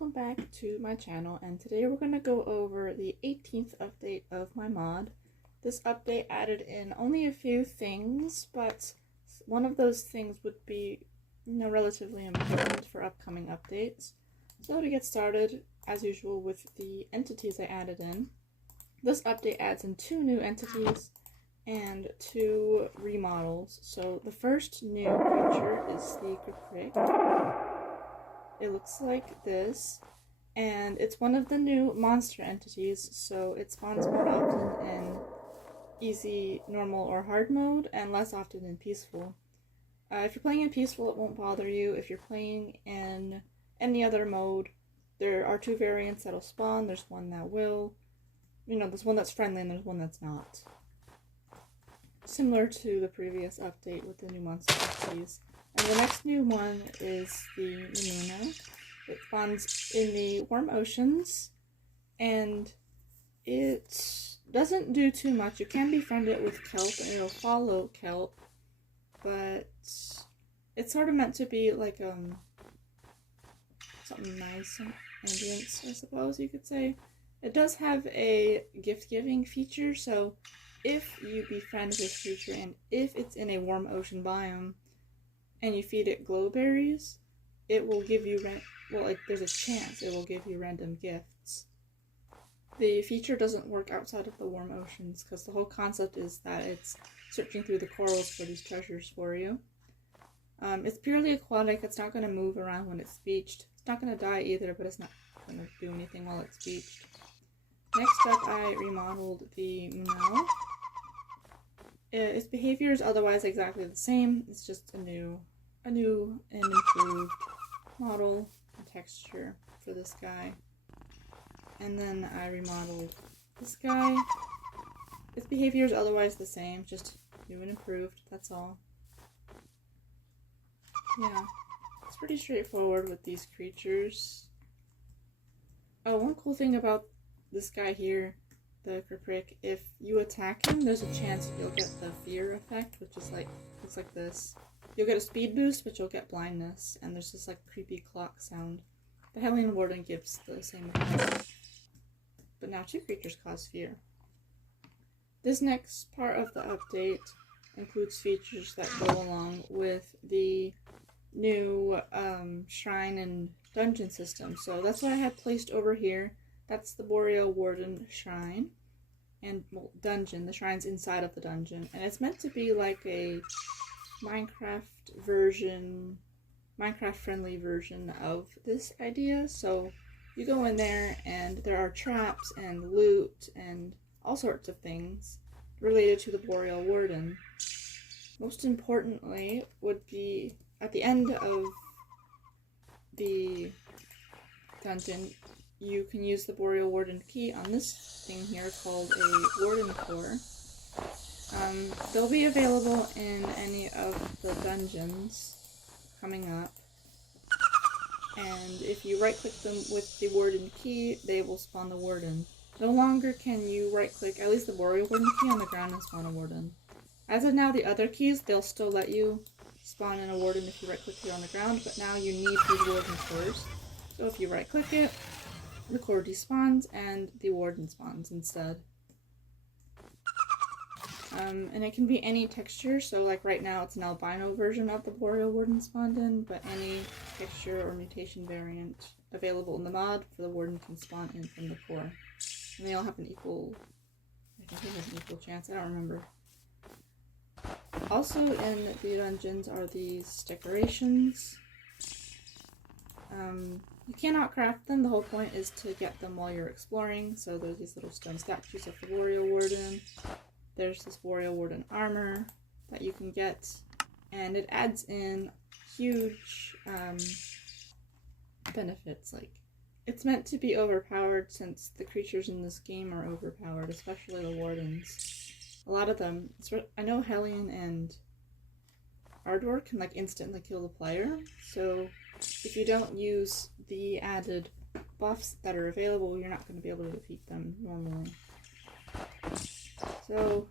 welcome back to my channel, and today we're going to go over the 18th update of my mod. This update added in only a few things, but one of those things would be, relatively important for upcoming updates. So to get started, as usual, with the entities I added in. This update adds in 2 new entities and 2 remodels. So the first new creature is the Kriprik. It looks like this, and it's one of the new monster entities, so it spawns more often in easy, normal, or hard mode, and less often in peaceful. If you're playing in peaceful, it won't bother you. If you're playing in any other mode, there are 2 variants that'll spawn. There's one that will, there's one that's friendly and there's one that's not. Similar to the previous update with the new monster entities. And the next new one is the Nimoona. It spawns in the warm oceans, and it doesn't do too much. You can befriend it with kelp, and it'll follow kelp, but it's sort of meant to be like something nice, some ambience, I suppose you could say. It does have a gift-giving feature, so if you befriend this creature, and if it's in a warm ocean biome, and you feed it glowberries, it will give you, there's a chance it will give you random gifts. The feature doesn't work outside of the warm oceans, because the whole concept is that it's searching through the corals for these treasures for you. It's purely aquatic. It's not going to move around when it's beached. It's not going to die either, but it's not going to do anything while it's beached. Next up, I remodeled the Boreal. Its behavior is otherwise exactly the same. It's just a new and improved model and texture for this guy. And then I remodeled this guy. Its behavior is otherwise the same, just new and improved, that's all. Yeah, it's pretty straightforward with these creatures. Oh, one cool thing about this guy here, the Kriprik, if you attack him, there's a chance you'll get the fear effect, which is looks like this. You'll get a speed boost, but you'll get blindness, and there's this creepy clock sound. The Hellion Warden gives the same effect. But now 2 creatures cause fear. This next part of the update includes features that go along with the new shrine and dungeon system. So that's what I had placed over here. That's the Boreal Warden shrine and dungeon. The shrine's inside of the dungeon, and it's meant to be like a Minecraft friendly version of this idea. So you go in there and there are traps and loot and all sorts of things related to the Boreal Warden. Most importantly would be at the end of the dungeon, you can use the Boreal Warden key on this thing here called a warden core. They'll be available in any of the dungeons coming up. And if you right-click them with the warden key, they will spawn the warden. No longer can you right-click, at least the Boreal Warden key, on the ground and spawn a warden. As of now, the other keys, they'll still let you spawn in a warden if you right-click here on the ground, but now you need these warden cores. So if you right-click it, the core despawns and the warden spawns instead. And it can be any texture, so like right now it's an albino version of the Boreal Warden spawned in, but any texture or mutation variant available in the mod for the warden can spawn in from the core. And they all have an equal, I think they have an equal chance, I don't remember. Also in the dungeons are these decorations. You cannot craft them, the whole point is to get them while you're exploring, so there's these little stone statues of the Boreal Warden. There's this Boreal Warden armor that you can get, and it adds in huge benefits. It's meant to be overpowered since the creatures in this game are overpowered, especially the wardens. A lot of them, I know Hellion and Ardor can instantly kill the player, so if you don't use the added buffs that are available, you're not going to be able to defeat them normally. So,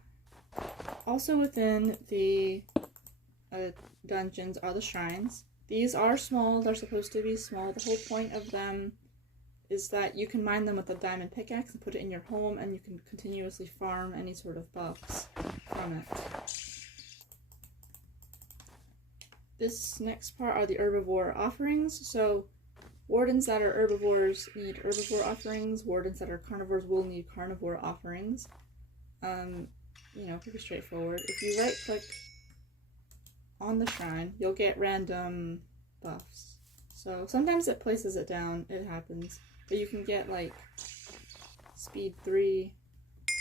also within the dungeons are the shrines. These are small, they're supposed to be small. The whole point of them is that you can mine them with a diamond pickaxe and put it in your home, and you can continuously farm any sort of buffs from it. This next part are the herbivore offerings. So wardens that are herbivores need herbivore offerings. Wardens that are carnivores will need carnivore offerings. You know, pretty straightforward. If you right click on the shrine, you'll get random buffs. So sometimes it places it down, it happens. But you can get like speed 3,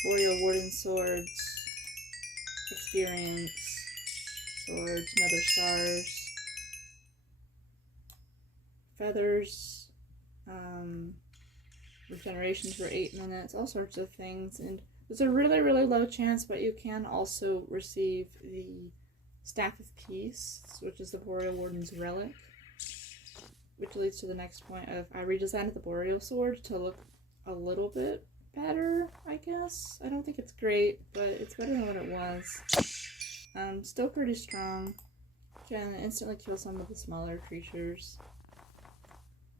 Boreal warden swords, experience, swords, nether stars, feathers, regeneration for 8 minutes, all sorts of things. And there's a really, really low chance, but you can also receive the Staff of Peace, which is the Boreal Warden's relic, which leads to the next point of I redesigned the Boreal sword to look a little bit better, I guess. I don't think it's great, but it's better than what it was. Still pretty strong. Can instantly kill some of the smaller creatures.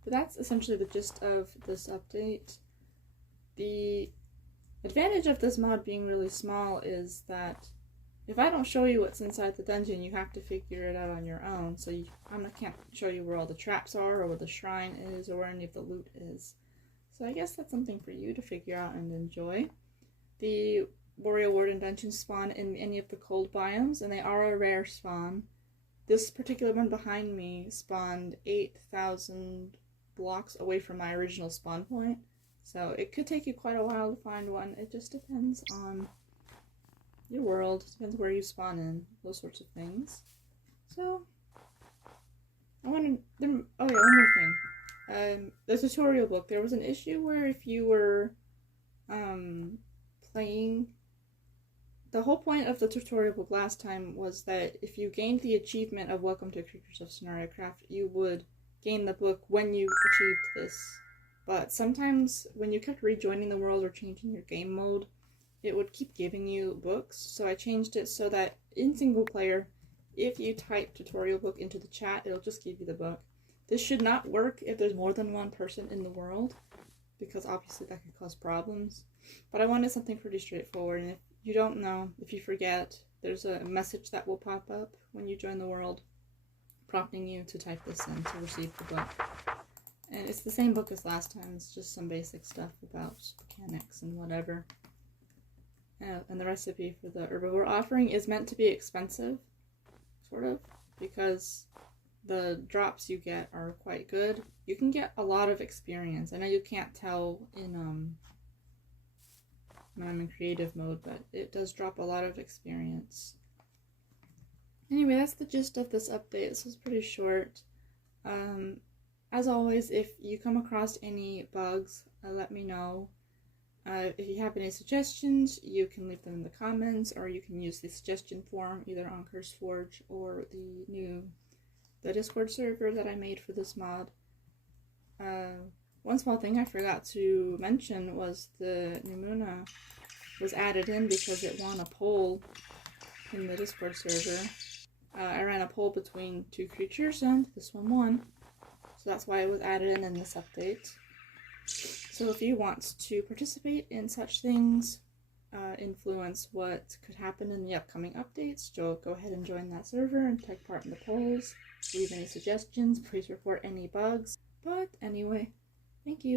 But that's essentially the gist of this update. The advantage of this mod being really small is that if I don't show you what's inside the dungeon, you have to figure it out on your own. So I can't show you where all the traps are, or where the shrine is, or where any of the loot is. So I guess that's something for you to figure out and enjoy. The Boreal Warden dungeons spawn in any of the cold biomes, and they are a rare spawn. This particular one behind me spawned 8,000 blocks away from my original spawn point. So it could take you quite a while to find one. It just depends on your world, depends where you spawn in, those sorts of things. So, oh yeah, one more thing. The tutorial book, there was an issue where if you were playing, the whole point of the tutorial book last time was that if you gained the achievement of Welcome to Creatures of Sonaria Craft, you would gain the book when you achieved this. But sometimes when you kept rejoining the world or changing your game mode, it would keep giving you books. So I changed it so that in single player, if you type tutorial book into the chat, it'll just give you the book. This should not work if there's more than one person in the world, because obviously that could cause problems. But I wanted something pretty straightforward, and if you don't know, if you forget, there's a message that will pop up when you join the world, prompting you to type this in to receive the book. And it's the same book as last time, it's just some basic stuff about mechanics and whatever. And the recipe for the herbivore offering is meant to be expensive, sort of, because the drops you get are quite good. You can get a lot of experience. I know you can't tell in when I'm in creative mode, but it does drop a lot of experience. Anyway, that's the gist of this update. This was pretty short. As always, if you come across any bugs, let me know. If you have any suggestions, you can leave them in the comments, or you can use the suggestion form either on CurseForge or the Discord server that I made for this mod. One small thing I forgot to mention was the Nimoona was added in because it won a poll in the Discord server. I ran a poll between 2 creatures and this one won. So that's why it was added in this update. So if you want to participate in such things, influence what could happen in the upcoming updates, go ahead and join that server and take part in the polls. Leave any suggestions, please report any bugs. But anyway, thank you.